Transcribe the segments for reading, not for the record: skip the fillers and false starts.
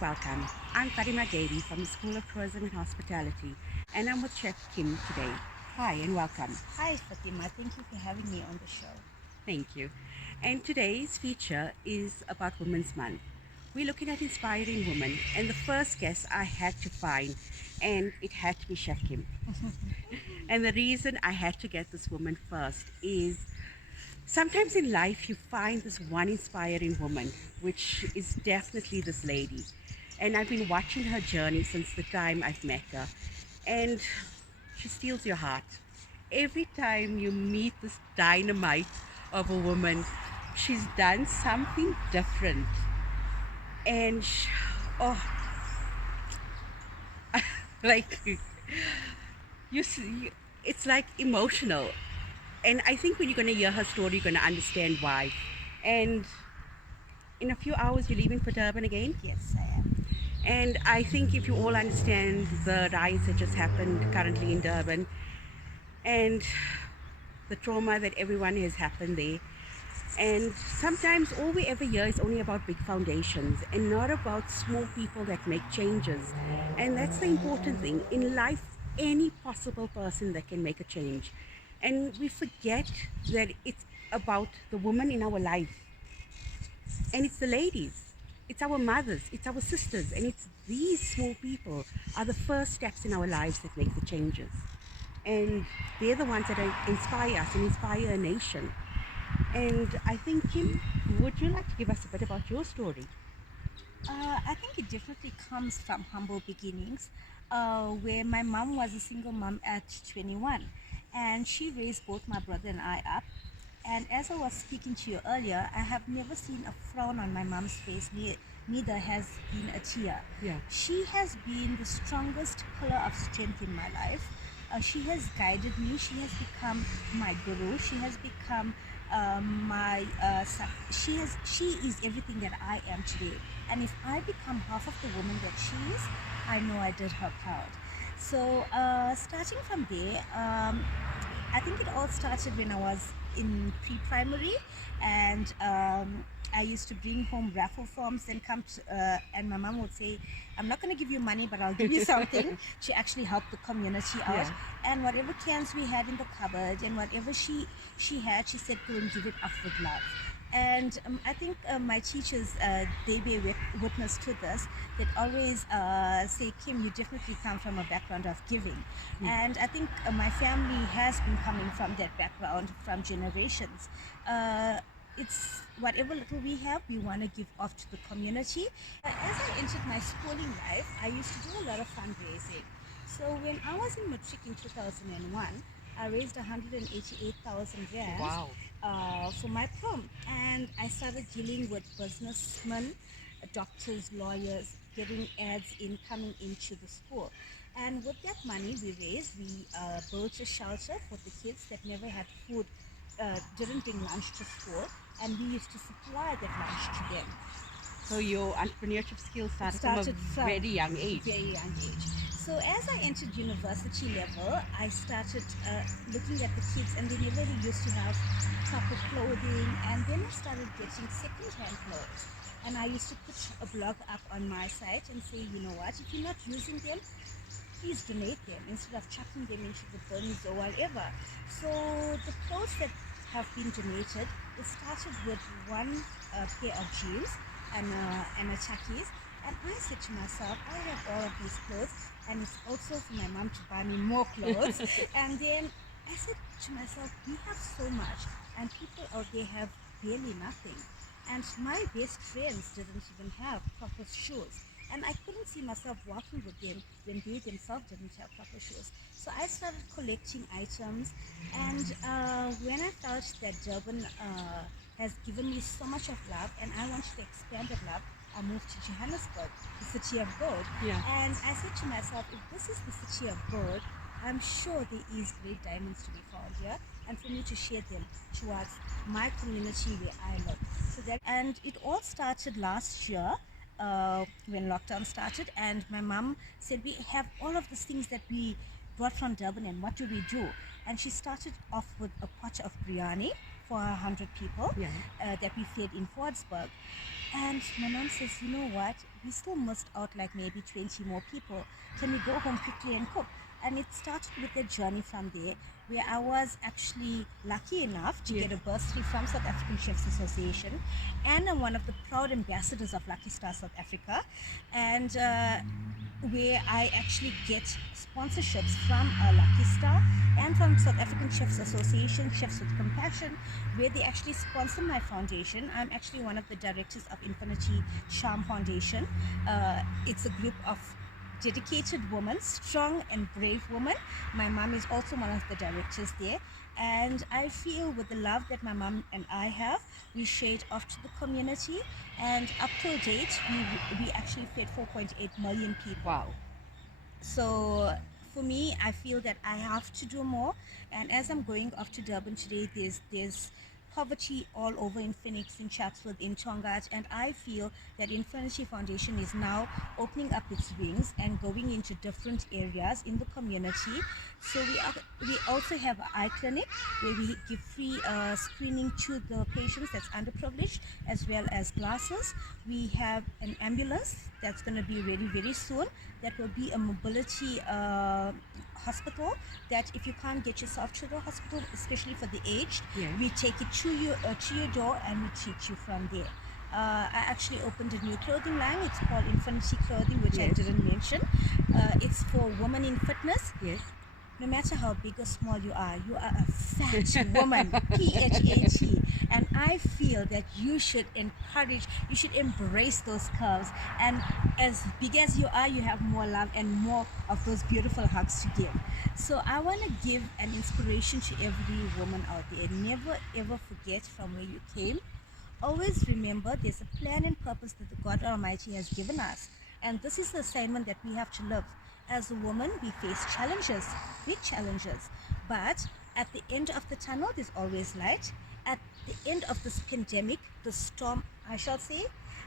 welcome. I'm Karima Devi from the School of Tourism and Hospitality, and I'm with Chef Kim today. Hi and welcome. Hi Fatima, thank you for having me on the show. Thank you. And today's feature is about Women's Month. We're looking at inspiring women, and the first guest I had to find, and it had to be Chef Kim. And the reason I had to get this woman first is sometimes in life you find this one inspiring woman, which is definitely this lady. And I've been watching her journey since the time I've met her. And she steals your heart. Every time you meet this dynamite of a woman, she's done something different. And oh, like it's like emotional. And I think when you're going to hear her story, you're going to understand why. And in a few hours, you're leaving for Durban again. Yes, I am. And I think if you all understand the riots that just happened currently in Durban and the trauma that everyone has happened there, and sometimes all we ever hear is only about big foundations and not about small people that make changes. And that's the important thing. In life, any possible person that can make a change. And we forget that it's about the woman in our life. And it's the ladies. It's our mothers, it's our sisters, and it's these small people are the first steps in our lives that make the changes. And they're the ones that inspire us and inspire a nation. And I think, Kim, would you like to give us a bit about your story? I think it definitely comes from humble beginnings, where my mom was a single mom at 21, and she raised both my brother and I up. And as I was speaking to you earlier, I have never seen a frown on my mom's face, neither has been a tear. Yeah. She has been the strongest pillar of strength in my life. She has guided me. She has become my guru. She has become she is everything that I am today. And if I become half of the woman that she is, I know I did her proud. So starting from there, I think it all started when I was in pre-primary, and I used to bring home raffle forms and and my mom would say, I'm not going to give you money, but I'll give you something to actually help the community out. Yeah. And whatever cans we had in the cupboard and whatever she had, she said, go and give it up with love. And I think my teachers, they bear witness to this, that always say, Kim, you definitely come from a background of giving. And I think my family has been coming from that background from generations. It's whatever little we have, we want to give off to the community. As I entered my schooling life, I used to do a lot of fundraising. So when I was in matric in 2001, I raised 188,000 rands. Wow. For my prom, and I started dealing with businessmen, doctors, lawyers, getting ads in coming into the school. And with that money we raised, we built a shelter for the kids that never had food, didn't bring lunch to school, and we used to supply that lunch to them. So your entrepreneurship skills started from a very young age. Very young age. So as I entered university level, I started looking at the kids, and they never used to have proper clothing. And then I started getting second-hand clothes. And I used to put a blog up on my site and say, you know what, if you're not using them, please donate them instead of chucking them into the bins or whatever. So the clothes that have been donated, it started with one pair of jeans and a chackies. And I said to myself, I have all of these clothes, and it's also for my mom to buy me more clothes. And then I said to myself, we have so much, and people out there have barely nothing. And my best friends didn't even have proper shoes. And I couldn't see myself walking with them when they themselves didn't have proper shoes. So I started collecting items, and when I felt that Durban has given me so much of love, and I wanted to expand that love, I moved to Johannesburg, the city of gold. Yeah. And I said to myself, if this is the city of gold, I'm sure there is great diamonds to be found here, and for me to share them towards my community where I live. And it all started last year. When lockdown started, and my mom said, we have all of these things that we brought from Durban, and what do we do? And she started off with a pot of biryani for 100 people, Yeah. that we fed in Fordsburg. And my mom says, you know what? We still missed out like maybe 20 more people. Can we go home quickly and cook? And it started with a journey from there where I was actually lucky enough to get a bursary from South African Chefs Association, and I'm one of the proud ambassadors of Lucky Star South Africa, and where I actually get sponsorships from Lucky Star and from South African Chefs Association, Chefs with Compassion, where they actually sponsor my foundation. I'm actually one of the directors of Infinity Charm Foundation. It's a group of dedicated women, strong and brave women. My mom is also one of the directors there. And I feel with the love that my mom and I have, we share it off to the community. And up to date, we actually fed 4.8 million people. Wow. So for me, I feel that I have to do more. And as I'm going off to Durban today, there's poverty all over in Phoenix, in Chatsworth, in Tongaat, and I feel that Infinity Foundation is now opening up its wings and going into different areas in the community. So we also have an eye clinic where we give free screening to the patients that's underprivileged, as well as glasses. We have an ambulance that's going to be ready very soon. That will be a mobility hospital, that if you can't get yourself to the hospital, especially for the aged, we take it to your door and we treat you from there. I actually opened a new clothing line. It's called Infinity Clothing, which I didn't mention. It's for women in fitness. No matter how big or small you are a fat woman, PHAT. And I feel that you should encourage, you should embrace those curves. And as big as you are, you have more love and more of those beautiful hugs to give. So I want to give an inspiration to every woman out there. Never ever forget from where you came. Always remember there's a plan and purpose that the God Almighty has given us. And this is the assignment that we have to live. As a woman, we face challenges, big challenges. But at the end of the tunnel, there's always light. At the end of this pandemic, the storm, I shall say,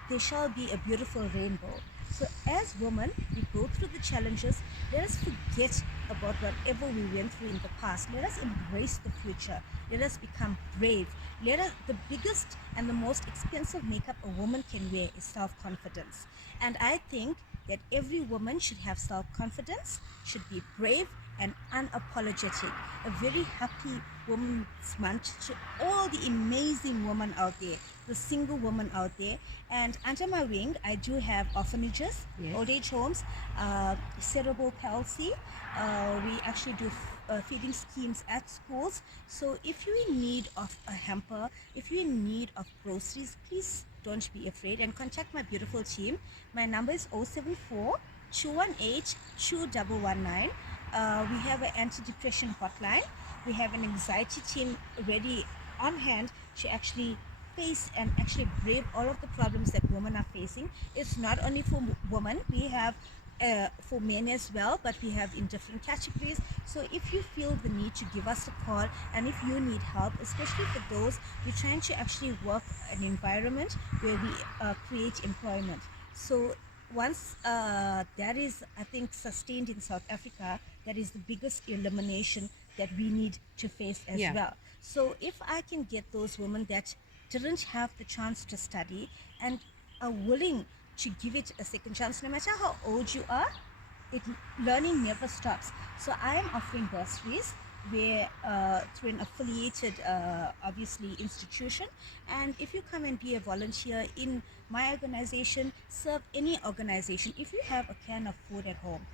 there shall be a beautiful rainbow. So as women, we go through the challenges. Let us forget about whatever we went through in the past. Let us embrace the future. Let us become brave. The biggest and the most expensive makeup a woman can wear is self-confidence. And I think that every woman should have self-confidence, should be brave and unapologetic. A very happy Women's Month to all the amazing women out there, the single women out there. And under my wing, I do have orphanages, old age homes, cerebral palsy. We actually do feeding schemes at schools. So if you're in need of a hamper, if you're in need of groceries, please don't be afraid and contact my beautiful team. My number is 074 218 2119. We have an anti-depression hotline. We have an anxiety team ready on hand to actually face and actually brave all of the problems that women are facing. It's not only for women, we have for men as well, but we have in different categories. So if you feel the need to give us a call, and if you need help, especially for those we're trying to actually work an environment where we create employment. So once that is, I think, sustained in South Africa, that is the biggest elimination that we need to face as well. So if I can get those women that didn't have the chance to study and are willing to give it a second chance, no matter how old you are, learning never stops. So I am offering bursaries where through an affiliated obviously institution, and if you come and be a volunteer in my organization, serve any organization, if you have a can of food at home,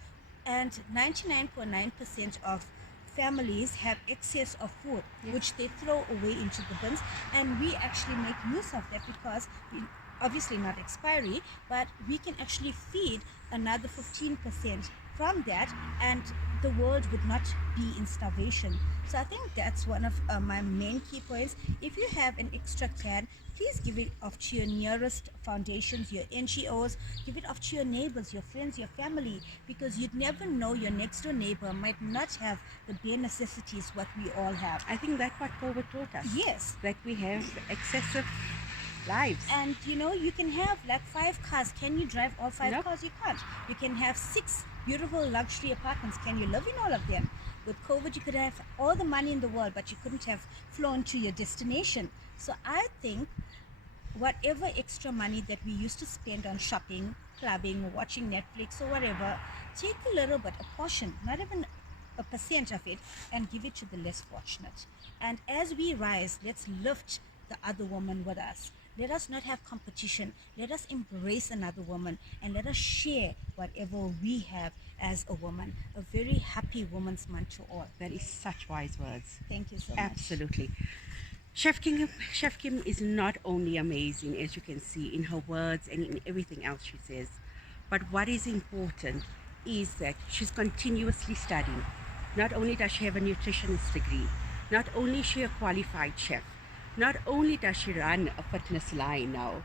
and 99.9% of families have excess of food which they throw away into the bins, and we actually make use of that because we, obviously not expiry, but we can actually feed another 15% from that, and the world would not be in starvation. So I think that's one of my main key points. If you have an extra can, please give it off to your nearest foundations, your NGOs, give it off to your neighbors, your friends, your family, because you'd never know your next door neighbor might not have the bare necessities what we all have. I think that's what COVID taught us. Yes. That we have excessive lives. And you know, you can have like 5 cars. Can you drive all 5 cars? You can't. You can have 6 beautiful luxury apartments. Can you live in all of them? With COVID, you could have all the money in the world, but you couldn't have flown to your destination. So I think whatever extra money that we used to spend on shopping, clubbing, watching Netflix or whatever, take a little bit, a portion, not even a percent of it, and give it to the less fortunate. And as we rise, let's lift the other woman with us. Let us not have competition. Let us embrace another woman and let us share whatever we have as a woman. A very happy Women's Month to all. That is such wise words. Thank you so much. Absolutely. Chef Kim is not only amazing, as you can see in her words and in everything else she says, but what is important is that she's continuously studying. Not only does she have a nutritionist degree, not only is she a qualified chef, not only does she run a fitness line now,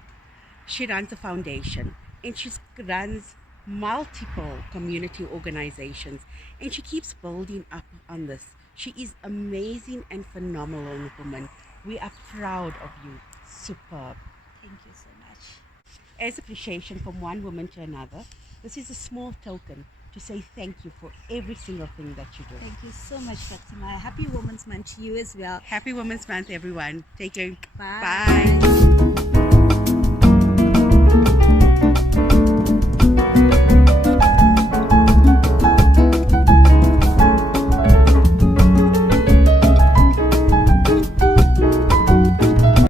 she runs a foundation and she runs multiple community organizations and she keeps building up on this. She is amazing and phenomenal woman. We are proud of you. Superb. Thank you so much. As appreciation from one woman to another, this is a small token to say thank you for every single thing that you do. Thank you so much, Fatima. Happy Women's Month to you as well. Happy Women's Month, everyone. Take care. Bye. Bye.